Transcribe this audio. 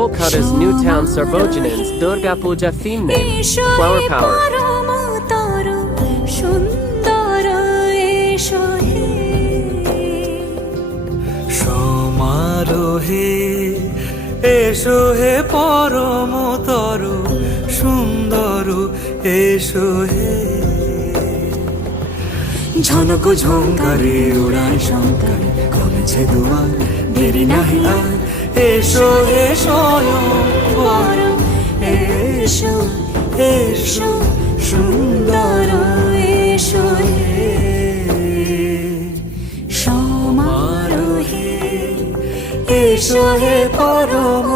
Kolkata's new town Sarbojanins Durga Puja theme name, Flower Power. সমারোহে এসো হে পরম তরু সুন্দর এসো হে ঝনক ঝঙ্কারে উড়ায় শঙ্কার কমেছে দুয়ার দেরি নাহি আর এসো হে স্বয়ং পরম এসো এসো সুন্দর এসো হে সমারোহে এসো হে পরম